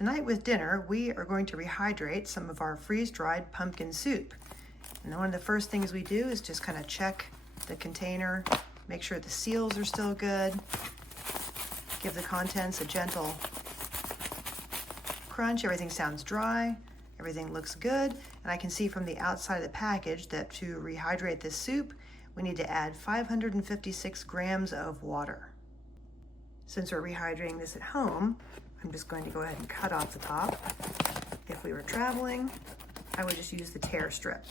Tonight with dinner, we are going to rehydrate some of our freeze-dried pumpkin soup. And one of the first things we do is just kind of check the container, make sure the seals are still good, give the contents a gentle crunch. Everything sounds dry, everything looks good, and I can see from the outside of the package that to rehydrate this soup, we need to add 556 grams of water. Since we're rehydrating this at home, I'm just going to go ahead and cut off the top. If we were traveling, I would just use the tear strip.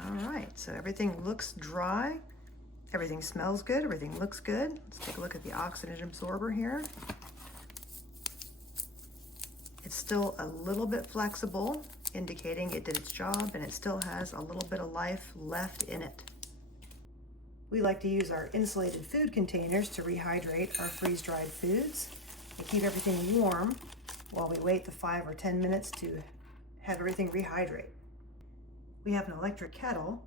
All right, so everything looks dry. Everything smells good, everything looks good. Let's take a look at the oxygen absorber here. It's still a little bit flexible, indicating it did its job, and it still has a little bit of life left in it. We like to use our insulated food containers to rehydrate our freeze-dried foods. We keep everything warm while we wait the 5 or 10 minutes to have everything rehydrate. We have an electric kettle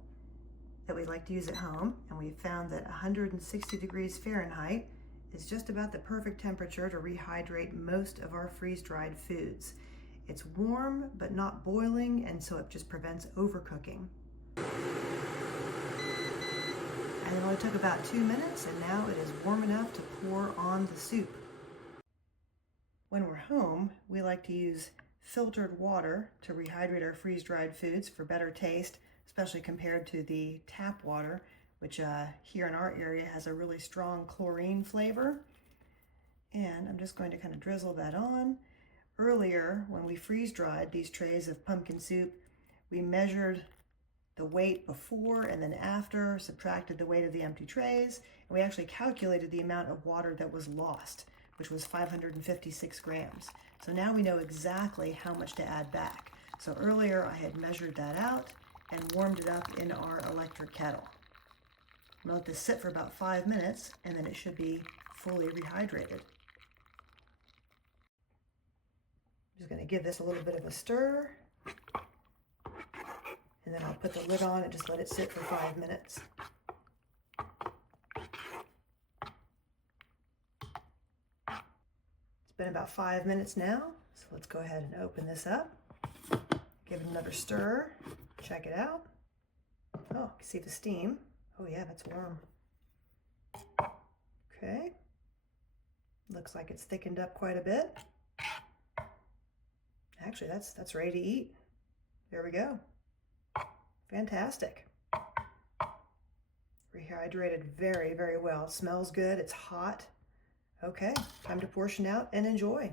that we like to use at home, and we found that 160 degrees Fahrenheit is just about the perfect temperature to rehydrate most of our freeze-dried foods. It's warm but not boiling, and so it just prevents overcooking. And it only took about 2 minutes, and now it is warm enough to pour on the soup. When we're home, we like to use filtered water to rehydrate our freeze-dried foods for better taste, especially compared to the tap water, which here in our area has a really strong chlorine flavor. And I'm just going to kind of drizzle that on. Earlier, when we freeze-dried these trays of pumpkin soup, we measured the weight before and then after, subtracted the weight of the empty trays, and we actually calculated the amount of water that was lost, which was 556 grams. So now we know exactly how much to add back. So earlier I had measured that out and warmed it up in our electric kettle. I'm gonna let this sit for about 5 minutes, and then it should be fully rehydrated. I'm just gonna give this a little bit of a stir, and then I'll put the lid on and just let it sit for 5 minutes. It's been about 5 minutes now, so let's go ahead and open this up. Give it another stir, check it out. Oh, you can see the steam. Oh yeah, that's warm. Okay, looks like it's thickened up quite a bit. Actually, that's ready to eat. There we go. Fantastic. Rehydrated very, very well. It smells good, it's hot. Okay, time to portion out and enjoy.